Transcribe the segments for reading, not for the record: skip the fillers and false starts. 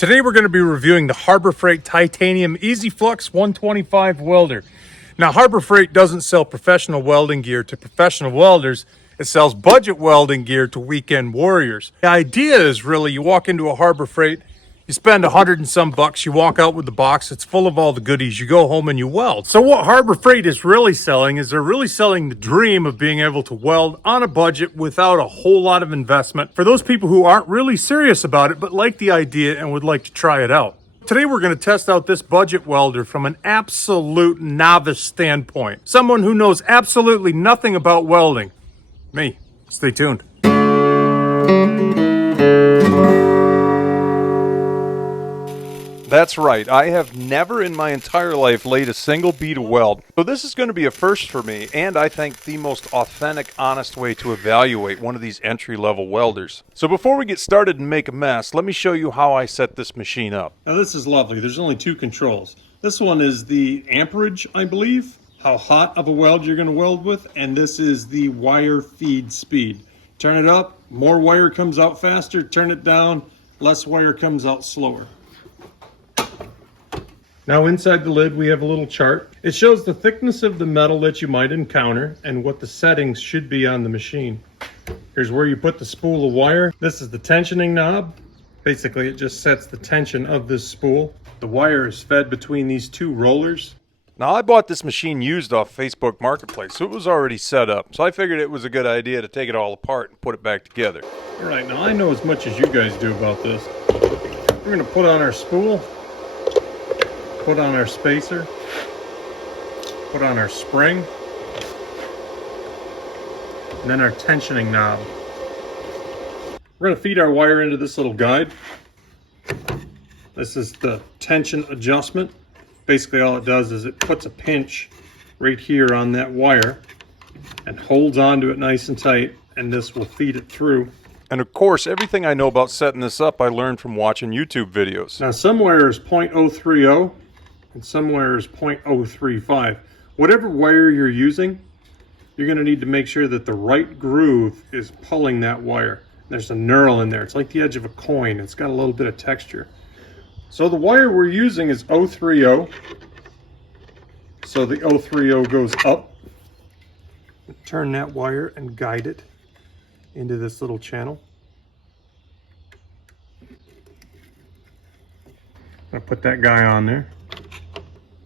Today we're going to be reviewing the Harbor Freight Titanium Flux 125 welder. Now Harbor Freight doesn't sell professional welding gear to professional welders. It sells budget welding gear to weekend warriors. The idea is really you walk into a Harbor Freight, you spend $100 and some bucks, you walk out with the box, it's full of all the goodies, you go home and you weld. So what Harbor Freight is really selling is they're really selling the dream of being able to weld on a budget without a whole lot of investment for those people who aren't really serious about it but like the idea and would like to try it out. Today we're going to test out this budget welder from an absolute novice standpoint. Someone who knows absolutely nothing about welding. Me. Stay tuned. That's right, I have never in my entire life laid a single bead of weld, so this is going to be a first for me, and I think the most authentic, honest way to evaluate one of these entry-level welders. So before we get started and make a mess, let me show you how I set this machine up. Now this is lovely. There's only two controls. This one is the amperage, I believe, how hot of a weld you're going to weld with, and this is the wire feed speed. Turn it up, more wire comes out faster. Turn it down, less wire comes out slower. Now inside the lid we have a little chart. It shows the thickness of the metal that you might encounter and what the settings should be on the machine. Here's where you put the spool of wire. This is the tensioning knob. Basically it just sets the tension of this spool. The wire is fed between these two rollers. Now I bought this machine used off Facebook Marketplace, so it was already set up. So I figured it was a good idea to take it all apart and put it back together. All right, now I know as much as you guys do about this. We're gonna put on our spool, put on our spacer, put on our spring, and then our tensioning knob. We're gonna feed our wire into this little guide. This is the tension adjustment. Basically all it does is it puts a pinch right here on that wire and holds onto it nice and tight, and this will feed it through. And of course, everything I know about setting this up I learned from watching YouTube videos. Now some wire is 0.030 and some wire is 0.035. Whatever wire you're using, you're going to need to make sure that the right groove is pulling that wire. There's a knurl in there. It's like the edge of a coin. It's got a little bit of texture. So the wire we're using is 030. So the 030 goes up. Turn that wire and guide it into this little channel. I'll put that guy on there.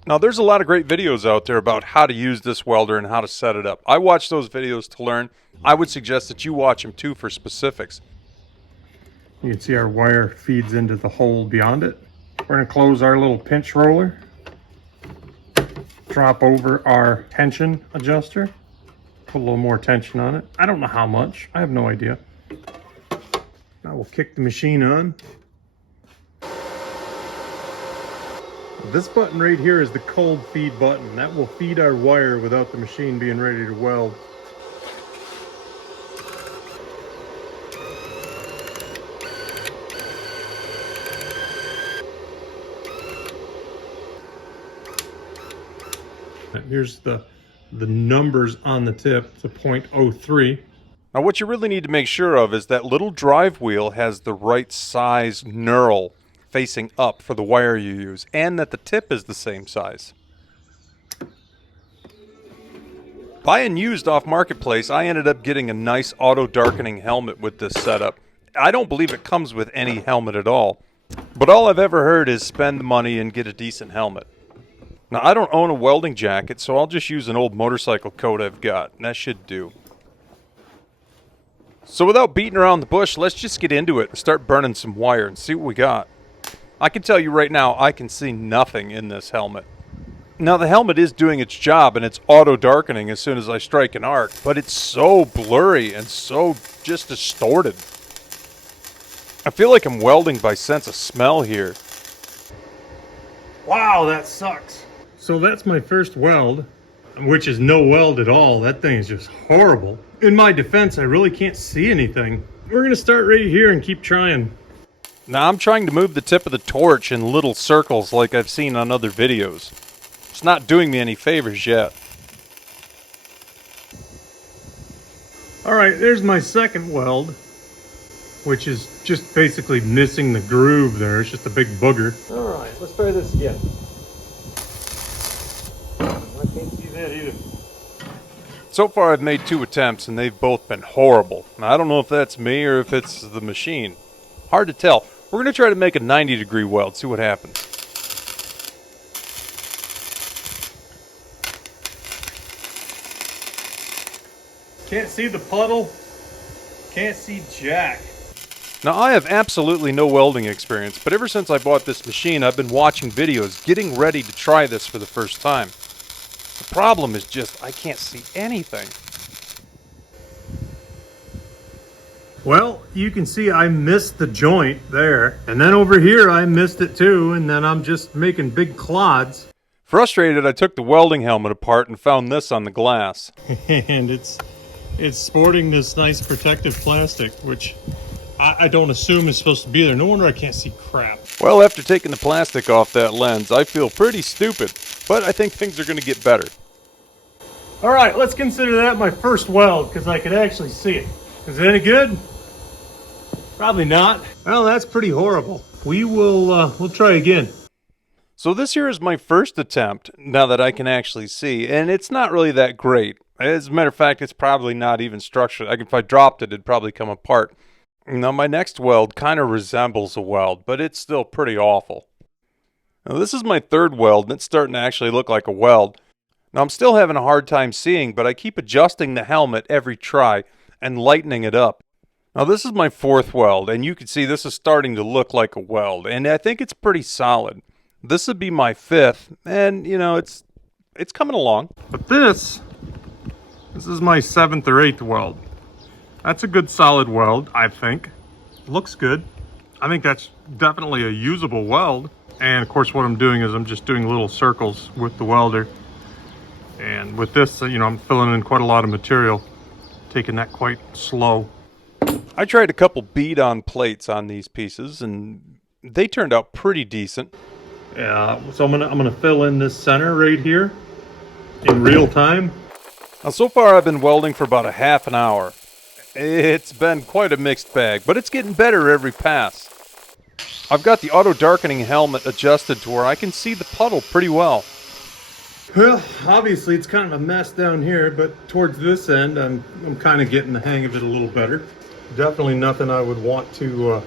Now there's a lot of great videos out there about how to use this welder and how to set it up. I watch those videos to learn. I would suggest that you watch them too for specifics. You can see our wire feeds into the hole beyond it. We're going to close our little pinch roller. Drop over our tension adjuster. Put a little more tension on it. I don't know how much. I have no idea. Now we'll kick the machine on. This button right here is the cold feed button. That will feed our wire without the machine being ready to weld. Here's the numbers on the tip. It's a 0.03. Now what you really need to make sure of is that little drive wheel has the right size knurl facing up for the wire you use, and that the tip is the same size. Buying used off Marketplace, I ended up getting a nice auto darkening helmet with this setup. I don't believe it comes with any helmet at all, but all I've ever heard is spend the money and get a decent helmet. Now I don't own a welding jacket, so I'll just use an old motorcycle coat I've got, and that should do. So without beating around the bush, let's just get into it and start burning some wire and see what we got. I can tell you right now, I can see nothing in this helmet. Now the helmet is doing its job and it's auto darkening as soon as I strike an arc, but it's so blurry and so just distorted. I feel like I'm welding by sense of smell here. Wow, that sucks. So that's my first weld, which is no weld at all. That thing is just horrible. In my defense, I really can't see anything. We're gonna start right here and keep trying. Now I'm trying to move the tip of the torch in little circles like I've seen on other videos. It's not doing me any favors yet. All right, there's my second weld. which is just basically missing the groove there. It's just a big booger. All right, let's try this again. I can't see that either. So far I've made 2 attempts and they've both been horrible. Now, I don't know if that's me or if it's the machine. Hard to tell. We're going to try to make a 90-degree weld, see what happens. Can't see the puddle. Can't see jack. Now, I have absolutely no welding experience, but ever since I bought this machine, I've been watching videos, getting ready to try this for the first time. The problem is just, I can't see anything. Well, you can see I missed the joint there. And then over here, I missed it too. And then I'm just making big clods. Frustrated, I took the welding helmet apart and found this on the glass. And it's sporting this nice protective plastic, which I don't assume is supposed to be there. No wonder I can't see crap. Well, after taking the plastic off that lens, I feel pretty stupid, but I think things are going to get better. All right, let's consider that my first weld because I could actually see it. Is it any good? Probably not. Well, that's pretty horrible. We'll try again. So this here is my first attempt, now that I can actually see, and it's not really that great. As a matter of fact, it's probably not even structured. If I dropped it, it'd probably come apart. Now, my next weld kind of resembles a weld, but it's still pretty awful. Now, this is my third weld, and it's starting to actually look like a weld. Now, I'm still having a hard time seeing, but I keep adjusting the helmet every try and lightening it up. Now, this is my fourth weld, and you can see this is starting to look like a weld, and I think it's pretty solid. This would be my fifth, and, you know, it's coming along. But this is my 7th or 8th weld. That's a good solid weld, I think. Looks good. I think that's definitely a usable weld. And of course what I'm doing is I'm just doing little circles with the welder. And with this, you know, I'm filling in quite a lot of material, taking that quite slow. I tried a couple bead-on plates on these pieces, and they turned out pretty decent. Yeah, so I'm gonna fill in this center right here in real time. Now, so far I've been welding for about a half an hour. It's been quite a mixed bag, but it's getting better every pass. I've got the auto darkening helmet adjusted to where I can see the puddle pretty well. Well, obviously it's kind of a mess down here, but towards this end, I'm kind of getting the hang of it a little better. Definitely nothing I would want to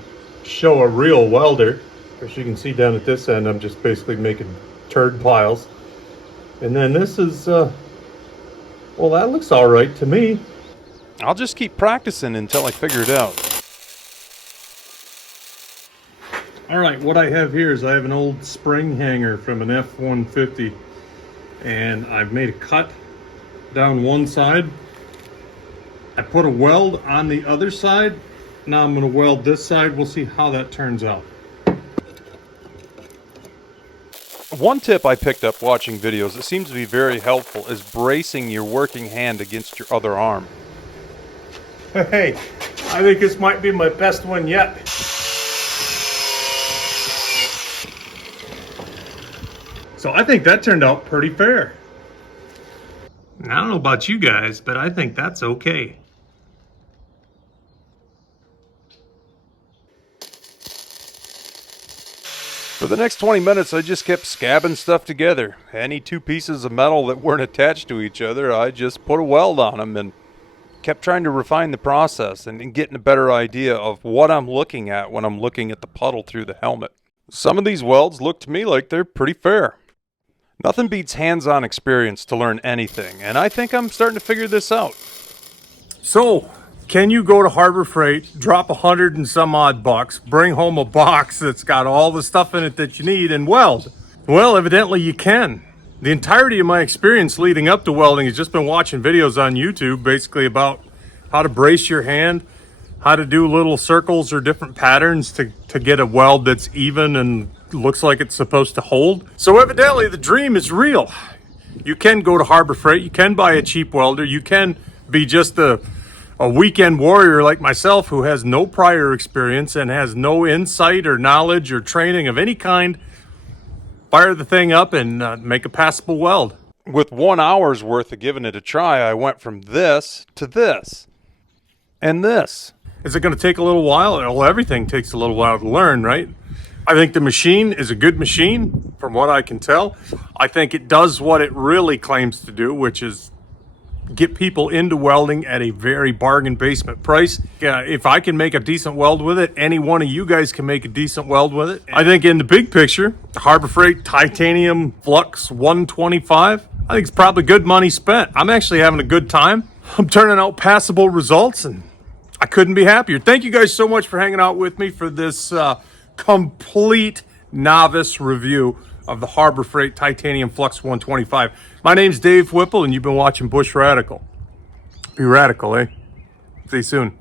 show a real welder. As you can see down at this end, I'm just basically making turd piles. And then this is, well, that looks all right to me. I'll just keep practicing until I figure it out. All right, what I have here is I have an old spring hanger from an F-150, and I've made a cut down one side. I put a weld on the other side. Now I'm going to weld this side. We'll see how that turns out. One tip I picked up watching videos that seems to be very helpful is bracing your working hand against your other arm. Hey, I think this might be my best one yet. So I think that turned out pretty fair. I don't know about you guys, but I think that's okay. For the next 20 minutes, I just kept scabbing stuff together. Any 2 pieces of metal that weren't attached to each other, I just put a weld on them and kept trying to refine the process and getting a better idea of what I'm looking at when I'm looking at the puddle through the helmet. Some of these welds look to me like they're pretty fair. Nothing beats hands-on experience to learn anything, and I think I'm starting to figure this out. So, can you go to Harbor Freight, drop $100 and some odd bucks, bring home a box that's got all the stuff in it that you need, and weld? Well, evidently you can. The entirety of my experience leading up to welding has just been watching videos on YouTube, basically about how to brace your hand, how to do little circles or different patterns to get a weld that's even and looks like it's supposed to hold. So evidently the dream is real. You can go to Harbor Freight, you can buy a cheap welder, you can be just a weekend warrior like myself who has no prior experience and has no insight or knowledge or training of any kind. Fire the thing up and make a passable weld. With 1 hour's worth of giving it a try, I went from this to this. And this. Is it going to take a little while? Well, everything takes a little while to learn, right? I think the machine is a good machine from what I can tell. I think it does what it really claims to do, which is get people into welding at a very bargain basement price. If I can make a decent weld with it, any one of you guys can make a decent weld with it. I think in the big picture, the Harbor Freight Titanium Flux 125, I think it's probably good money spent. I'm actually having a good time. I'm turning out passable results, and I couldn't be happier. Thank you guys so much for hanging out with me for this complete novice review of the Harbor Freight Titanium Flux 125. My name's Dave Whipple, and you've been watching Bush Radical. Be radical, eh? See you soon.